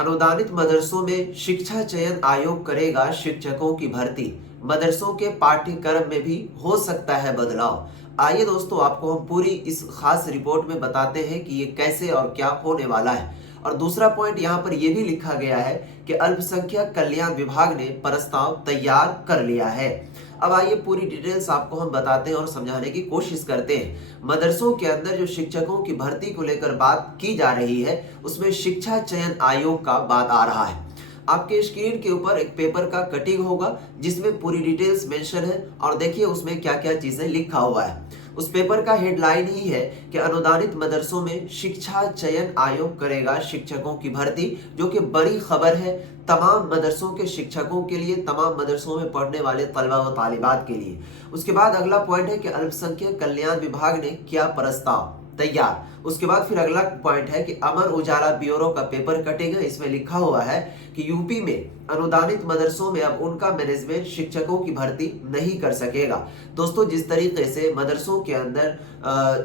अनुदानित मदरसों में शिक्षा चयन आयोग करेगा शिक्षकों की भर्ती। मदरसों के पाठ्यक्रम में भी हो सकता है बदलाव। आइए दोस्तों, आपको हम पूरी इस खास रिपोर्ट में बताते हैं कि ये कैसे और क्या होने वाला है। और दूसरा पॉइंट यहाँ पर यह भी लिखा गया है कि अल्पसंख्यक कल्याण विभाग ने प्रस्ताव तैयार कर लिया है। अब आइए पूरी डिटेल्स आपको हम बताते हैं और समझाने की कोशिश करते हैं। मदरसों के अंदर जो शिक्षकों की भर्ती को लेकर बात की जा रही है, उसमें शिक्षा चयन आयोग का बात आ रहा है। आपके स्क्रीन के ऊपर एक पेपर का कटिंग होगा जिसमें पूरी डिटेल्स मेंशन है, और देखिए उसमें क्या क्या चीजें लिखा हुआ है। उस पेपर का हेडलाइन ही है कि अनुदानित मदरसों में शिक्षा चयन आयोग करेगा शिक्षकों की भर्ती, जो कि बड़ी खबर है तमाम मदरसों के शिक्षकों के लिए, तमाम मदरसों में पढ़ने वाले तलबा व तालिबात के लिए। उसके बाद अगला पॉइंट है कि अल्पसंख्यक कल्याण विभाग ने किया प्रस्ताव तैयार। उसके बाद फिर अगला पॉइंट है कि अमर उजाला ब्यूरो का पेपर कटेगा। इसमें लिखा हुआ है कि यूपी में अनुदानित मदरसों में अब उनका मैनेजमेंट शिक्षकों की भर्ती नहीं कर सकेगा। दोस्तों, जिस तरीके से मदरसों के अंदर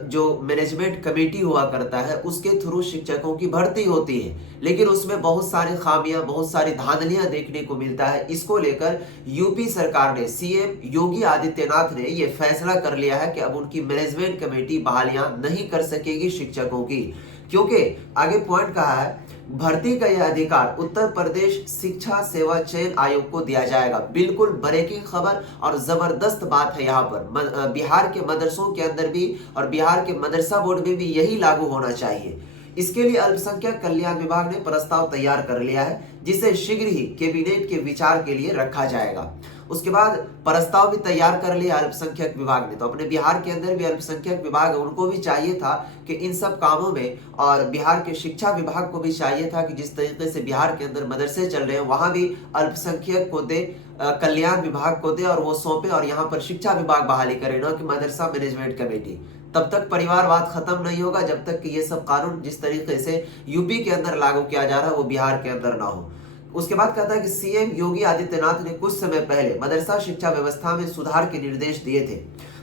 जो मैनेजमेंट कमेटी हुआ करता है उसके थ्रू शिक्षकों की भर्ती होती है, लेकिन उसमें बहुत सारी खामियां, बहुत सारी धांधलियां देखने को मिलता है। इसको लेकर यूपी सरकार ने, सीएम योगी आदित्यनाथ ने यह फैसला कर लिया है कि अब उनकी मैनेजमेंट कमेटी बहालियां नहीं कर सकेगी शिक्षकों की, क्योंकि आगे पॉइंट कहा है भर्ती का यह अधिकार उत्तर प्रदेश शिक्षा सेवा चयन आयोग को दिया जाएगा। बिल्कुल ब्रेकिंग खबर और जबरदस्त बात है। यहाँ पर बिहार के मदरसों के अंदर भी और बिहार के मदरसा बोर्ड में भी यही लागू होना चाहिए। इसके लिए अल्पसंख्यक कल्याण विभाग ने प्रस्ताव तैयार कर लिया है, जिसे शीघ्र ही कैबिनेट के विचार के लिए रखा जाएगा। उसके बाद प्रस्ताव भी तैयार कर लिया अल्पसंख्यक विभाग ने। तो अपने बिहार के अंदर भी अल्पसंख्यक विभाग है, उनको भी चाहिए था कि इन सब कामों में, और बिहार के शिक्षा विभाग को भी चाहिए था कि जिस तरीके से बिहार के अंदर मदरसे चल रहे हैं वहां भी अल्पसंख्यक को दे, कल्याण विभाग को दे और वो सौंपे, और यहाँ पर शिक्षा विभाग बहाली करे, न कि मदरसा मैनेजमेंट कमेटी। तब तक परिवारवाद खत्म नहीं होगा जब तक कि ये सब कानून जिस तरीके से यूपी के अंदर लागू किया जा रहा है वो बिहार के अंदर ना हो। उसके बाद कहता है कि सीएम योगी आदित्यनाथ ने कुछ समय पहले मदरसा शिक्षा व्यवस्था में सुधार के निर्देश दिए थे।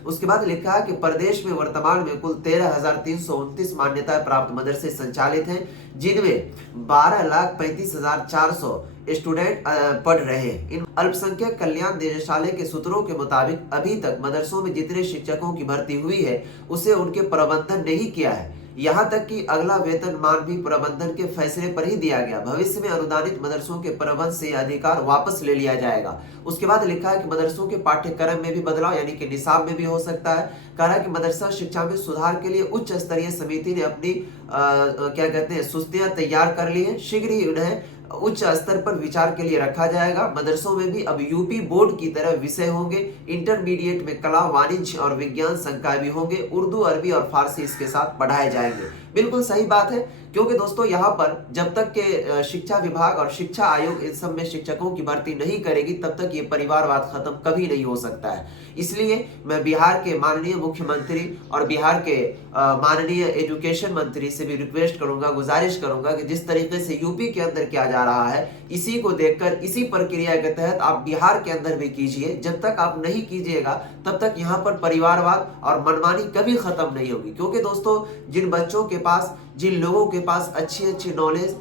उसके बाद लिखा है कि प्रदेश में वर्तमान में कुल 13,329 मान्यता प्राप्त मदरसे संचालित हैं, जिनमें 12,35,400 स्टूडेंट पढ़ रहे हैं। इन अल्पसंख्यक कल्याण निदेशालय के सूत्रों के मुताबिक अभी तक मदरसों में जितने शिक्षकों की भर्ती हुई है उसे उनके प्रबंधन ने ही किया है। यहाँ तक कि अगला वेतनमान भी प्रबंधन के फैसले पर ही दिया गया। भविष्य में अनुदानित मदरसों के प्रबंध से अधिकार वापस ले लिया जाएगा। उसके बाद लिखा है कि मदरसों के पाठ्यक्रम में भी बदलाव, यानी कि निसाब में भी हो सकता है। कह रहा है कि मदरसा शिक्षा में सुधार के लिए उच्च स्तरीय समिति ने अपनी क्या कहते हैं सूचियां तैयार कर ली है। शीघ्र ही उन्हें उच्च स्तर पर विचार के लिए रखा जाएगा। मदरसों में भी अब यूपी बोर्ड की तरह विषय होंगे। इंटरमीडिएट में कला, वाणिज्य और विज्ञान संकाय भी होंगे। उर्दू, अरबी और फारसी इसके साथ पढ़ाए जाएंगे। बिल्कुल सही बात है, क्योंकि दोस्तों यहाँ पर जब तक के शिक्षा विभाग और शिक्षा आयोग इन सब में शिक्षकों की भर्ती नहीं करेगी तब तक ये परिवारवाद खत्म कभी नहीं हो सकता है। इसलिए मैं बिहार के माननीय मुख्यमंत्री और बिहार के माननीय एजुकेशन मंत्री से भी रिक्वेस्ट करूंगा, गुजारिश करूंगा कि जिस तरीके से यूपी के अंदर किया जा रहा है, इसी को देखकर, इसी प्रक्रिया के तहत आप बिहार के अंदर भी कीजिए। जब तक आप नहीं कीजिएगा तब तक यहाँ पर परिवारवाद और मनमानी कभी खत्म नहीं होगी। क्योंकि दोस्तों, जिन बच्चों के पास, जिन लोगों के पास अच्छी नॉलेज,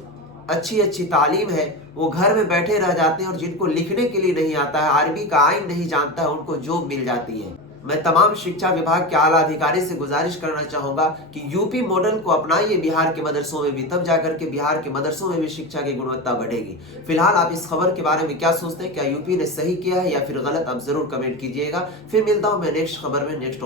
अच्छी तालीम है, वो घर में बैठे रह जाते हैं, और जिनको लिखने के लिए नहीं आता है, अरबी का आइन नहीं जानता है, उनको जॉब मिल जाती है। मैं तमाम शिक्षा विभाग के आला अधिकारी से गुजारिश करना चाहूंगा कि यूपी मॉडल को अपनाइए बिहार के मदरसों में भी, तब जाकर के बिहार के मदरसों में भी शिक्षा की गुणवत्ता बढ़ेगी। फिलहाल आप इस खबर के बारे में क्या सोचते हैं? क्या यूपी ने सही किया है या फिर गलत? आप जरूर कमेंट कीजिएगा। फिर मिलता हूं मैं नेक्स्ट खबर में, नेक्स्ट